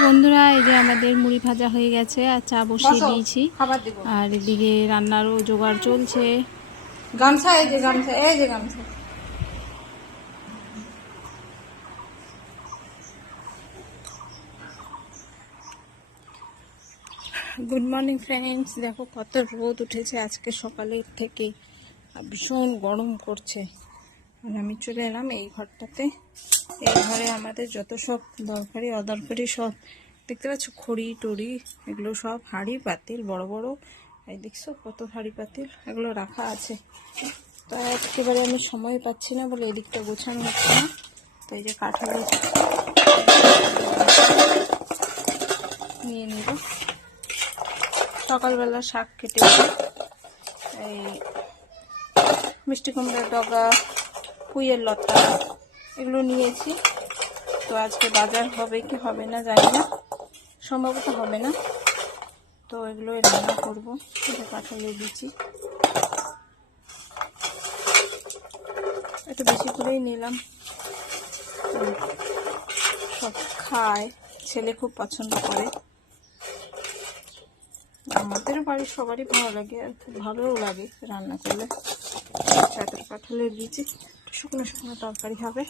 বন্ধুরা এই যে আমাদের মুড়ি ভাজা হয়ে গেছে আর চা বসিয়ে দিয়েছি। আর এদিকে রান্নারও জোগাড় চলছে। গামছা এই যে গামছা এই যে গামছা। গুড মর্নিং ফ্রেন্ডস দেখো কত রোদ উঠেছে আজকে সকালের থেকে। ভীষণ গরম করছে। আর আমি চলে এলাম এই ঘরটাতে। এই ঘরে আমাদের যত সব দরকারি, অদরকারি সব দেখতে পাচ্ছ, খড়ি, টড়ি, এগুলো সব হাঁড়ি, পাতিল, বড় বড়। এই দেখছ কত হাঁড়ি, পাতিল, এগুলো রাখা আছে। তো একেবারে আমি সময় পাচ্ছি না বলে এদিকটা গোছানো হচ্ছে না। তো এই যে কাঠালো নিয়ে নিব। সকালবেলা শাক কেটেছি এই মিষ্টি কুমড়ার ডগা পুইয়ের লতা এগুলো নিয়েছি। তো আজকে বাজার হবে কি হবে না জানি না। সম্ভবত হবে না। তো এগুলো রান্না করব। এটা কাঁঠালে দিচ্ছি একটু বেশি করেই নিলাম। সব খায়। ছেলে খুব পছন্দ করে। আমাদের বাড়ির সবারই ভালো লাগে। আর খুব ভালোও লাগে রান্না করলে। চাটের কাঁঠালের একটু শুকনো শুকনো তরকারি হবে।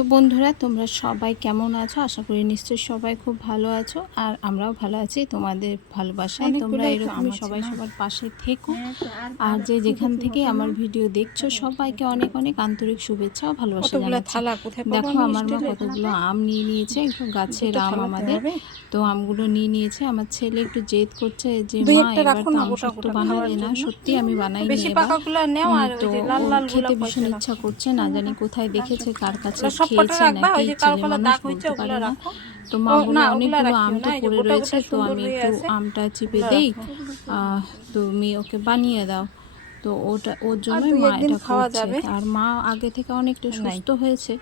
তো বন্ধুরা তোমরা সবাই কেমন আছো? আশা করি নিশ্চয়ই সবাই খুব ভালো আছো আর আমরাও ভালো আছি। তোমাদের ভালোবাসায় তোমরা এরকমই সবাই সবার পাশে থেকো। আর যে যেখান থেকে আমার ভিডিও দেখছ সবাইকে অনেক অনেক আন্তরিক শুভেচ্ছা ও ভালোবাসা জানাচ্ছি। দেখো আমার মা কতগুলো আম নিয়ে নিয়েছে একটু গাছের আম আমাদের। তো আমগুলো নিয়ে নিয়েছে। আমার ছেলে একটু জেদ করছে যে মা এবার তো আম শক্ত বানাবে না? সত্যি আমি বানাই বেশি এবার? পাকাগুলো নেও আর তো ওই যে লাল ওর লাল খেতে ভীষণ ইচ্ছা করছে না জানি কোথায় দেখেছে কার কাছে খেয়েছে নাকি ছেলে মানুষ বলতে পারে না। তো মা ওগুলা অনেকগুলো আম তো পড়ে রয়েছে তো আমি একটু আমটা চিপে দেই। তুমি ওকে বানিয়ে দাও। তো ওটা ওর জন্য মা এটা খাওয়া যাবে। আর মা আগে থেকে অনেকটা সুস্থ হয়েছে।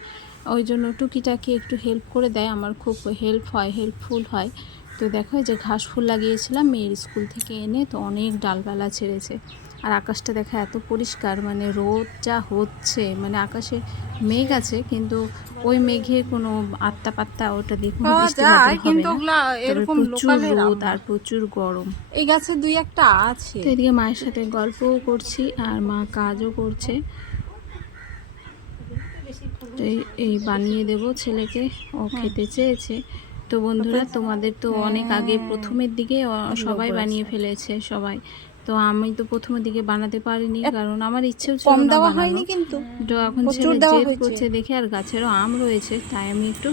ওই জন্য টুকিটাকি একটু হেল্প করে দেয়। আমার খুব হেল্প হয় হেল্পফুল হয়। তো দেখো যে ঘাস ফুল লাগিয়েছিলাম মেয়ের স্কুল থেকে এনে তো অনেক ডালপালা ছেড়েছে। আর আকাশটা দেখা এত পরিষ্কার মানে রোদ যা হচ্ছে মানে আকাশে মেঘ আছে কিন্তু ওই মেঘে কোনো আত্মা পাত্তা ওটা হবে কিন্তু এরকম প্রচুর রোদ আর প্রচুর গরম। এই গাছে দুই একটা আছে। তো এদিকে মায়ের সাথে গল্পও করছি আর মা কাজও করছে। এই- এই বানিয়ে দেব ছেলেকে ও খেতে চেয়েছে। তো বন্ধুরা তোমাদের তো অনেক আগে প্রথমের দিকে সবাই বানিয়ে ফেলেছে সবাই। তো আমি তো প্রথমের দিকে বানাতে পারিনি কারণ আমার ইচ্ছেও ছিল কম দেওয়া হয়নি কিন্তু। তো এখন ছেলে জেদ করছে দেখে আর গাছেরও আম রয়েছে তাই আমি একটু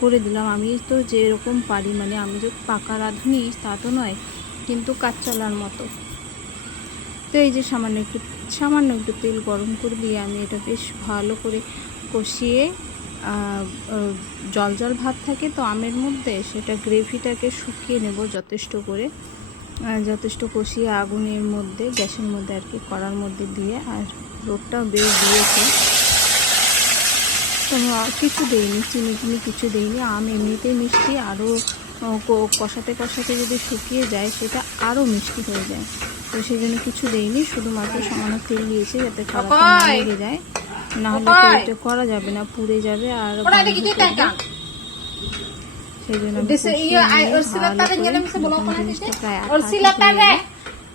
করে দিলাম। আমি তো যেরকম পারি মানে আমি যে পাকা রাঁধুনি তা তো নয় কিন্তু কাজ চলার মতো। তো এই যে সামান্য একটু সামান্য একটু তেল গরম করে দিয়ে আমি এটা বেশ ভালো করে কষিয়ে জল জল ভাত থাকে তো আমের মধ্যে সেটা গ্রেভিটাকে শুকিয়ে নেব যথেষ্ট করে যথেষ্ট কষিয়ে আগুনের মধ্যে গ্যাসের মধ্যে আর কি কড়ার মধ্যে দিয়ে আর রোদটাও বেশ দিয়েছে। তো কিছু দেইনি চিনি চিনি কিছু দেইনি আম এমনিতেই মিষ্টি আরও কষাতে কষাতে যদি শুকিয়ে যায় সেটা আরও মিষ্টি হয়ে যায়। তো সেই জন্য কিছু দেইনি শুধুমাত্র সামান্য তেল দিয়েছি যাতে খাবারটা না লেগে যায়। না হলে তো! এটা করা যাবে না পুড়ে যাবে আর সেই জন্য ইয়ে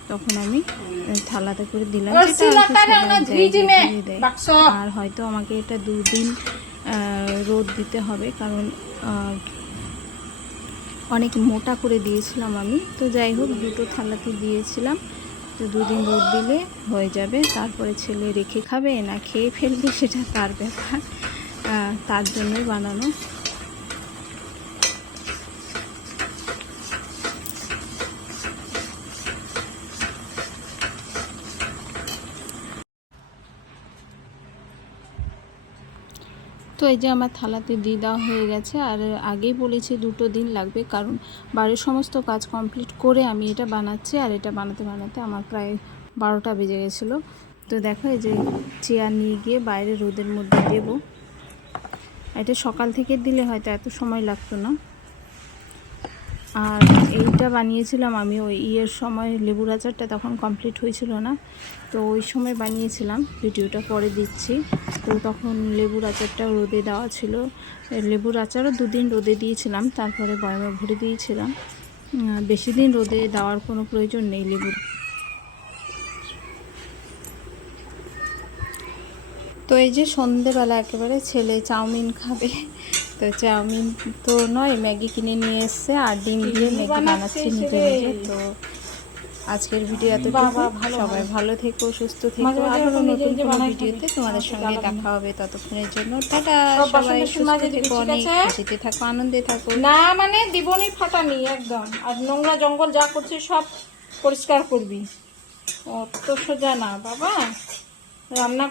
তখন আমি থালাতে করে দিলাম। আর হয়তো আমাকে এটা দুদিন রোদ দিতে হবে কারণ অনেক মোটা করে দিয়েছিলাম আমি। তো যাই হোক দুটো থালাতে দিয়েছিলাম। তো দুদিন রোদ দিলে হয়ে যাবে। তারপরে ছেলে রেখে খাবে, না খেয়ে ফেলবে সেটা তার ব্যাপার। তার জন্যই বানানো। তো এই যে আমার থালাতে দিয়ে দেওয়া হয়ে গেছে। আর আগেই বলেছি দুটো দিন লাগবে, কারণ বাড়ির সমস্ত কাজ কমপ্লিট করে আমি এটা বানাচ্ছি, আর এটা বানাতে বানাতে আমার প্রায় বারোটা বেজে গেছিল। তো দেখো এই যে চেয়ার নিয়ে গিয়ে বাইরে রোদের মধ্যে দেবো। এটা সকাল থেকে দিলে হয়তো এত সময় লাগতো না। আর এইটা বানিয়েছিলাম আমি ওই ইয়ের সময় লেবুর আচারটা তখন কমপ্লিট হয়েছিল না, তো ওই সময় বানিয়েছিলাম, ভিডিওটা পরে দিচ্ছি। তো তখন লেবুর আচারটা রোদে দেওয়া ছিল। লেবুর আচারও দুদিন রোদে দিয়েছিলাম, তারপরে বয়মে ভরে দিয়েছিলাম। বেশি দিন রোদে দেওয়ার কোনো প্রয়োজন নেই লেবুর। তো এই যে সন্ধেবেলা একেবারে ছেলে চাউমিন খাবে তো চাউমিন তো নয় ম্যাগি কিনে নিয়ে এসছে আর ডিম দিয়ে ম্যাগি বানাচ্ছি নিজে নিজে তো আজকের ভিডিও এতটুকু। সবাই ভালো থেকো সুস্থ থেকো। নিজে নতুন কোনো ভিডিওতে তোমাদের সঙ্গে। দেখা হবে ততক্ষণের জন্য। টাটা সবাই সুস্থ থেকো অনেক খুশিতে থাকো আনন্দে থাকো। না মানে দিবনি ফাটানি একদম। আর নোংরা জঙ্গল যা করছে সব পরিষ্কার করবি। অত সোজা না বাবা। রান্না